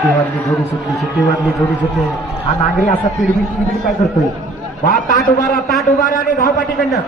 सुट्टीवरली जोडी सुटली सुट्टीवरली जोडी सुटली. हा नांगरी असा तिडबी तिडबी काय करतोय? वा ताट उभारा ताट उभारा आणि धावपाटीकडनं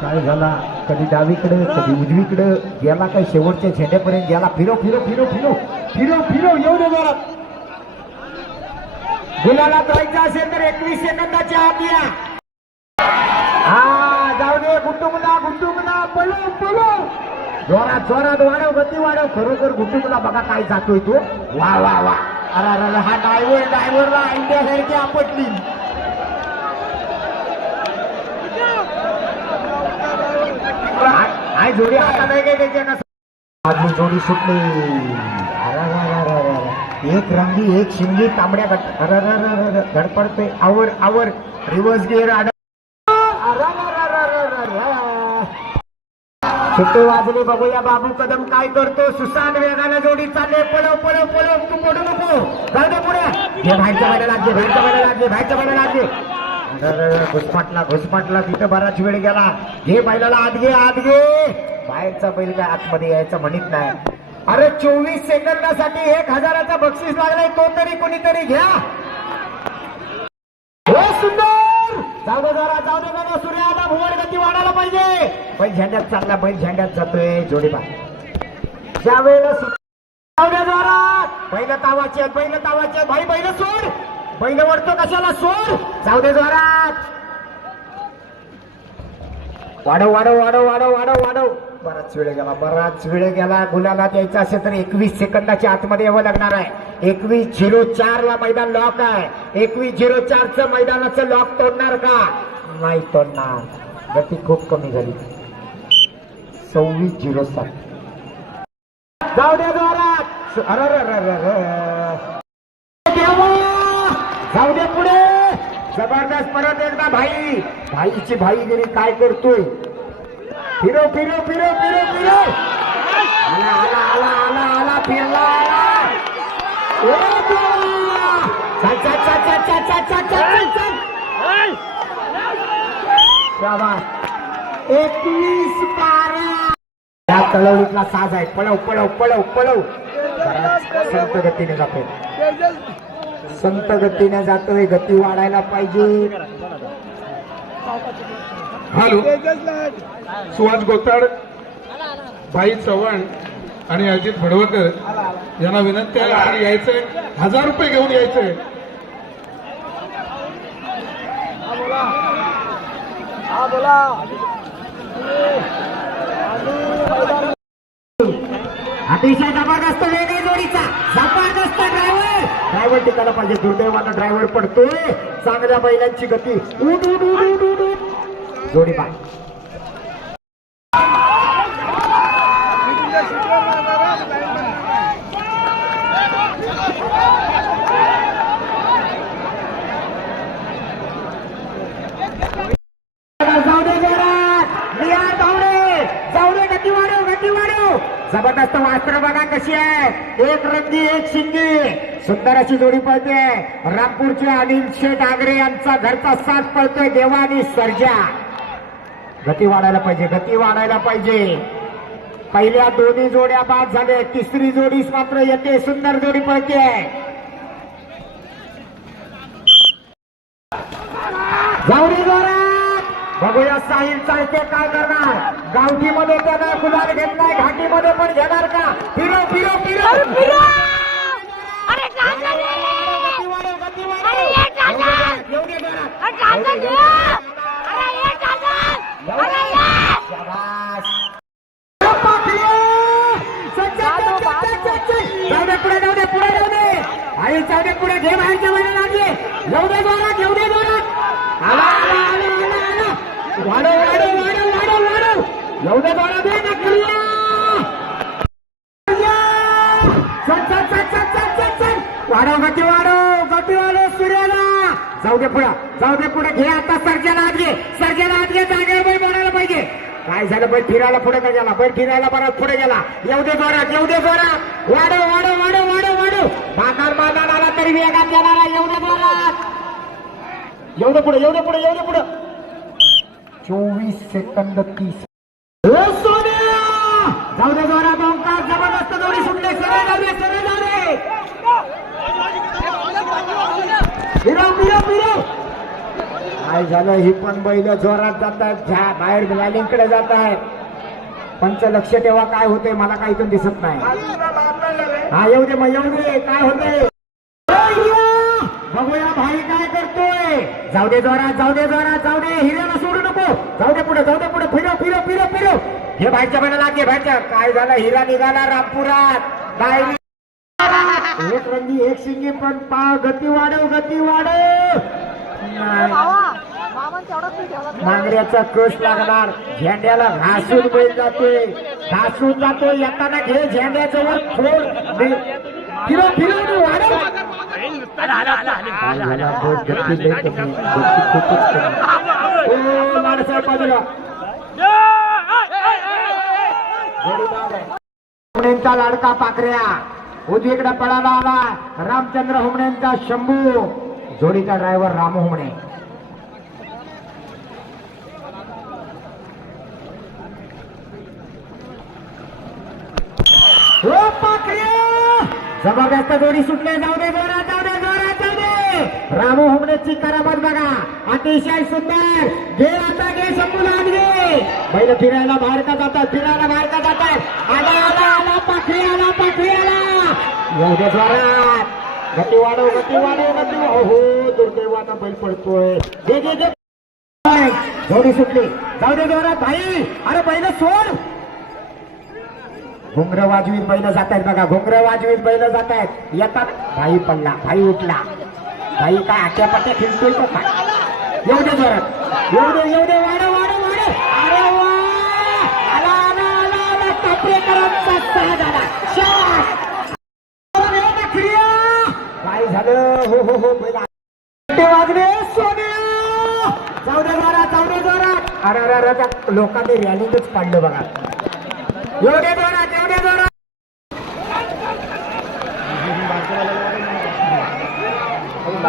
काय झाला? कधी डावीकडे कधी उजवीकडे गेला काय शेवटच्या झेंड्यापर्यंत गेला फिरो फिरो फिरो फिरो फिरो फिरो येऊ दे जरा गुलाला जायचं असेल तर एकवीस सेकंदाच्या आत या. हा जाऊ दे गुंटुमला गुंटुमला पळो पळो. जोरात जोरात वाढव गती वाढव. खरोखर गुंटुमला बघा काय जातोय तो. वा वा वा. अरे अरे हा ड्रायव्हर ड्रायव्हरला इंडिया सारखी आपटली. आय जोडी आता नाही काय त्याच्या माझी जोडी सुटली. एक रंगी एक शिंगी तांबड्या गट अरे धडपडते आवर आवर. रिव्हर्स गिअर आड सुट्टे वाजले बघूया बाबू कदम काय करतो? सुसान वेगाने जोडी चालले. पळव पळव पळव. तू पडू नको. जाऊ दे पुढे. घे बाहेरच्या बाहेर लागले बाहेरच्या बाहेर लागले बाहेरच्या बाहेर लागले घुसपाटला घुसपाटला. तिथं बराच वेळ गेला. घे बैलाला आत घे आत घे. बाहेरचा बैल काय आतमध्ये यायचं म्हणत नाही. अरे चोवीस सेकंदासाठी एक हजाराचा बक्षीस लागलाय. तो तरी कोणीतरी घ्या. हो सुंदर! जाऊ जरा. पाहिजे. पण झेंड्यात चालला बैल झेंड्यात जातोय जोडीबा ज्या वेळेला बैल तावाचे बैल तावाचे. भाई बैल सोड. बैल वरतो कशाला? सोड. जाऊ दे जोरात. वाढव वाढव वाढव वाढव वाढव वाढव. बराच वेळ गेला बराच वेळ गेला. गुलाला द्यायचा असेल तर एकवीस सेकंदाच्या आतमध्ये यावं लागणार आहे. एकवीस झिरो चार ला मैदान लॉक आहे. एकवीस झिरो चारचं मैदानाचं लॉक तोडणार का? नाही तोडणार. गती खूप कमी झाली. सव्वीस झिरो सात. जाऊ दे जोरात जाऊ दे पुढे. जबरदस्त परत एकदा भाई. भाईची भाईगिरी काय करतोय? फिरो फिरो फिरो फिरो फिरो. आला आला आला आला आला फिरला आला. चल चल चल चल चल चल चल चल शाबास. एकवीस बारा या तळवलीतला साज आहे. पळव पळव पळव पळव. संत गतीने जातोय. संत गतीने जातोय. गती वाढायला पाहिजे. हॅलो. सुहास गोताड भाई चव्हाण आणि अजित भडवकर यांना विनंती आहे आणि यायचंय. हजार रुपये घेऊन यायचंय. अतिशय जबरदस्त वेग आहे जोडीचा. जबरदस्त ड्रायव्हर ड्रायव्हर टिकायला पाहिजे. दुर्दैवानं ड्रायव्हर पडतोय. चांगल्या बैलांची गती. उठ उठ उठ उठ उठ उठ. जोडी पा जाऊ दे जोरात लिया जाऊ दे जाऊ दे गती वाढव गती वाढव जबरदस्त वास्त्र बघा कशी आहे एक रंगी एक शिंगी. सुंदर अशी जोडी पळते. रामपूरचे अनिल शेठ आगरे यांचा घरचा साथ पळतोय. देवा आणि सर्जा. गती वाढायला पाहिजे गती वाढायला पाहिजे. पहिल्या दोन्ही जोड्या बाद झाले. तिसरी जोडीस मात्र येते सुंदर जोडी पळते जाऊ बघूया साहिल चालते काय करणार. गावठी मध्ये त्यानं गुलाल घेतलाय घाटी मध्ये पण घेणार का? फिरो फिरो फिरो! अरे फिरो! अरे टाका दे! गती वाढव, गती वाढव. अरे ये टाका! येऊ दे जोरात. अरे टाका दे! अरे ये टाका! अरे ये! शाबास. पाखरे! चल, चल, चल, चल, चल, चल, चल. जाऊ दे पुढे जाऊ दे पुढे जाऊ दे आई जाऊ दे पुढे घे बाहेरच्या बाहेर लागले येऊ दे जोरात येऊ दे जोरात आला आला आला आला आला वाढव वाढव वाढव वाढव वाढव येऊ दे जोरात दे नकलिया चल चल चल चल चल चल चल वाढव गती वाढव. गती वाढव सूर्याला. जाऊ दे पुढं. जाऊ दे पुढे. घे आता सर्जन आत घे. सर्जाला आत घे. जागेवर बैल बोलायला पाहिजे. काय झालं? बैल फिरायला पुढे का गेला. बैल फिरायला बराच पुढे गेला. येऊ दे जोरात येऊ दे जोरात. वाढव वाढव वाढव वाढव वाढव. भाकार मैदान आला तरी वेगात येणारा. येऊ दे जोरात. येऊ दे पुढे येऊ दे पुढे येऊ दे पुढे. चोवीस सेकंद तीस ओ सोन्या जोरा काय झालं ही पण बैल जोरात जातात घ्या बाहेर लालिंगकडे जात आहेत पंच लक्ष ठेवा काय होते मला काही पण दिसत नाही हा येऊ दे मग येऊ दे. काय होते बघूया भाई काय करतोय. जाऊ दे जोरात जाऊ दे जोरात जाऊ दे. हिऱ्याला सोडू नको. जाऊ दे पुढे जाऊ दे पुढे. फिरव फिरव फिरव फिरव. हे बाहेरच्या बैलाला घे बाहेरच्या काय झालं? हिरा निघाला रामपुरात. एक रंगी एक शिंगी पण पा गती वाढव गती वाढव. कश लागणार. झेंड्याला घासून बैल जातोय. घासून जातोय. येताना घे झेंड्याचं वर फोड फिरव फिरव. वाढव. हुमणेंचा लाडका पाखऱ्या. उजवीकडे पळाला आला रामचंद्र हुमणेंचा शंभू. जोडीचा ड्रायव्हर रामू हुमणे. पाखऱ्या. जबरदस्त जोडी सुटले जाऊ दे जोरात दे रामू हुमणेची करामत बघा. अतिशय सुंदर. घे आता घे शंभूला आत घे. बैल फिरायला बाहेर का जातात फिरायला बाहेर का जातात. आला आला आला पाखरी आला पाखरी आला. येऊ दे जोरात. गती वाढव गती वाढव गती हो, हो दुर्दैवाचा बैल पडतोय घे घे घे. जोडी सुटली. जाऊ दे जोरात भाई. अरे बैल सोड. घुंगर वाजवीत बैल जात आहेत बघा. घुंगर वाजवीत बैल जात आहेत येतात. भाई पडला भाई उठला. भाई काय आट्यापाट्या खेळतोय फिरतोय काय? येऊ दे जोरात. येऊ दे येऊ दे वाढ वाढ वाढ अरे वा! आला आला आला आला. कापरेकरांचा सहा झाला. काय झालं? हो हो हो वाजले जाऊ दे जाऊ दे अरे अरे अरे लोकांनी रॅलिंगच काढलं बघा. एवढे जोरात एवढे जोरात.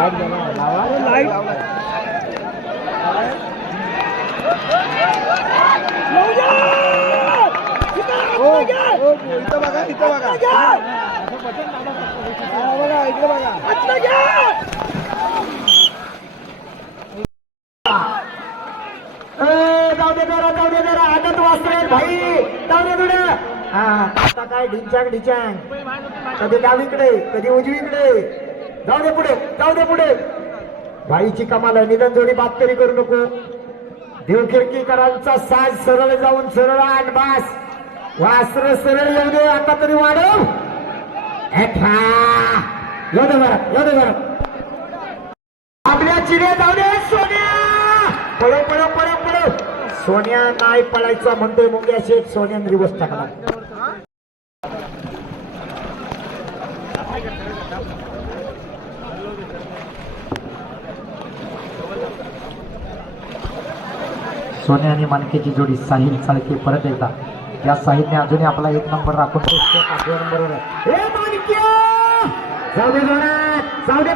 दे जोरात इथं बघा इथं बघा. हा, बघा. इकडे बघा. ए, जाऊ दे जरा जाऊ दे जरा. आदत वाचतोय भाई. जाऊ दे हा आता काय ढिंचाक ढिचांग. कधी डावीकडे कधी उजवीकडे जाऊ दे पुढे जाऊ दे पुढे. भाईची कमाल आहे निधन जोडी बात तरी करू नको. देवकिरकीकरांचा साज सरळ जाऊन सरळ आण बास. वासर सरळ येऊ दे आता तरी वाढव. येऊ दे जरा येऊ दे जरा आपल्या चिडे जाऊ दे सोन्या. पळो पळो पळो पळो. सोन्या नाही पळायचा म्हणतोय मुंग्या शेठ सोन्यान दिवस टाकला सोन्या आणि मानकेची जोडी साहिल चाळके परत येतात या साहिलने अजूनही आपला एक नंबर राखून नंबरवर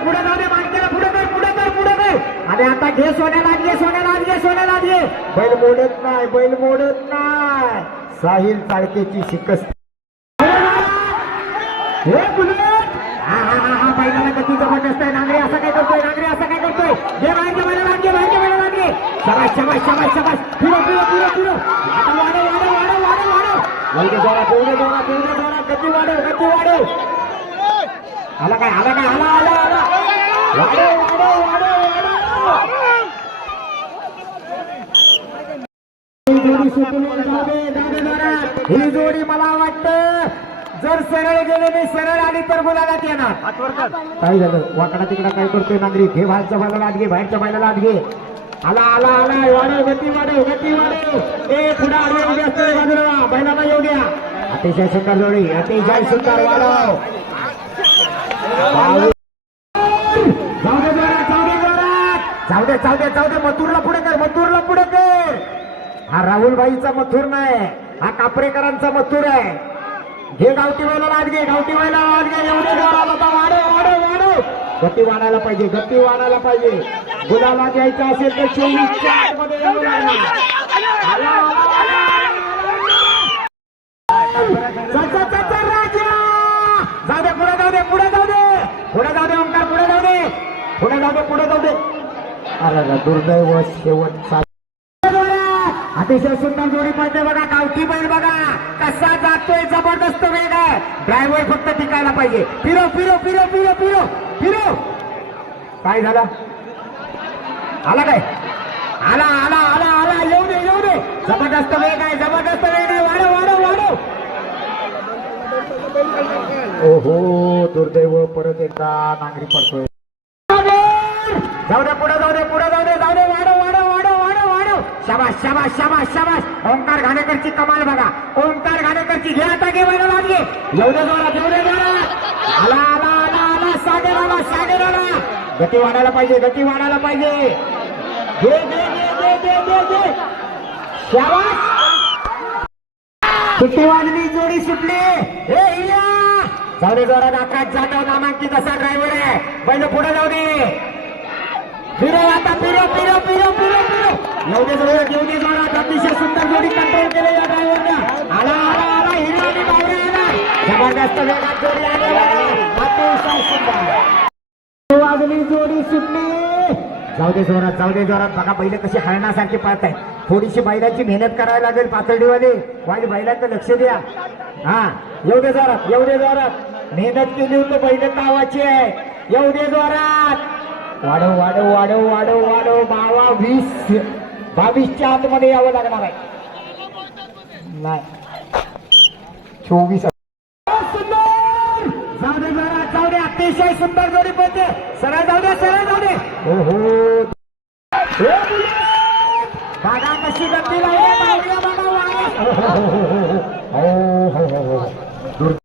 पुढे पुढे पुढे आणि आता घे सोन्याला घे सोन्याला घे सोन्याला घे. बैल मोडत नाही बैल मोडत नाही. साहिल चाळकेची शिकस्त हे बुलेट हा हा हा हा बैलाला गती जबरदस्त आहे नांगरे असं काय करतोय नांगरे असं काय करतोय घे बाहेरच्या बैलाला घे बाहेरच्या बैलाला घे शबाश शबाश शबाश शबाश फिरो फिरो फिरो फिरो आता वाढव वाढव वाढव वाढव वाढव एवढे जोरात एवढे जोरात. गती वाढव गती वाढव. आला काय? आला काय? आला आला आला. वाढव वाढव वाढव ही जोडी मला वाटतं जर सरळ गेले नाही सरळ आली तर गुलाबात येणार. काय झालं? वाकडा तिकडा काय करतोय नागरिक घे बाहेरच्या बायला आत घे बाहेरच्या बायला आत घे. आला आला आला. वाढव गती वाढव गती वाढव. ए पुढे आडवे उभे असतो बाजूला. बैलाला येऊ द्या अतिशय सुंदर जोडी अतिशय सुंदर वाढव जाऊ दे जोरात जाऊ दे जाऊ दे मथुरला पुढे कर मथुरला पुढे कर. हा राहुलबाईचा मथुर नाही हा कापरेकरांचा मथुर आहे. घे गावठी व्हायला लाद घे गावठी बैला लाद घे एवढे जोरात आता वाढव वाढव वाढव. गती वाढायला पाहिजे गती वाढायला पाहिजे. गुलाला घ्यायचा असेल तर चोवीसमध्ये यावं लागणार. आला, आला, आला, आला. चल, चल, चल, चल, राजा! जाऊ दे पुढे जाऊ दे पुढे जाऊ दे! पुढे जाऊ दे ओंकार पुढे जाऊ दे! पुढे जाऊ दे पुढे दुर्दैव शेवटचा अतिशय सुंदर जोडी पडते बघा गावठी बैल बघा. कसा जातोय जबरदस्त वेग आहे. ड्रायव्हर फक्त टिकायला पाहिजे. फिरो फिरो फिरो फिरो फिरो फिरो! काय झालं? आला काय? आला आला आला आला येऊ दे येऊ दे. जबरदस्त वेग आहे जबरदस्त वेग आहे वाढव वाढव वाढव ओहो दुर्दैव परत एकदा नांगरी पडतोय. जाऊ दे पुढे जाऊ दे पुढे जाऊ दे जाऊ दे वाढव वाढव वाढव वाढव वाढव. शाबास शाबास शाबास शाबास. ओंकार घाणेकरची कमाल बघा. ओंकार घाणेकरची घे आता घे वैरा लागली येऊ दे जोरात येऊ दे जोरात. आला आला आला आला. सागर आला सागर आला गती वाढायला पाहिजे गती वाढायला पाहिजे. घे घे घे घे घे घे घे. किती वाजली जोडी सुटली. हे इया! जाऊ जोरात आकाश जाधव नामांकित असा ड्रायव्हर आहे. पहिलं पुढे जाऊ दे. फिरो आता फिरो फिरो फिरो फिरो फिरो. येऊ दे जोरात येऊ दे जोरात. अतिशय सुंदर जोडी कंट्रोल केले या ड्रायव्हरनं आला आला आला हिरो आणि बावरे आला. जबरदस्त वेगात जोडी आलेला अतिशय सुंदर. वाजली जोडी सुटली. जाऊ दे जोरात जाऊ दे जोरात. बघा पहिले कशी हळणासारखी पळत आहेत थोडीशी बैलाची मेहनत करायला लागेल पातळीवाले. वाईट बैलांचं लक्ष द्या. हा येऊ दे जोरात येऊ दे जोरात. मेहनत केली होती बैल कावाची. आहे येऊ दे जोरात. वाढव वाढव वाढव वाढव वाढव. बावा वीस बावीसच्या आतमध्ये यावं लागणार आहे. नाही. चोवीस. जाऊ दे अतिशय सुंदर जोडी पडते सरळ जाऊ दे सरळ जाऊ दे. हो हो. Дорогие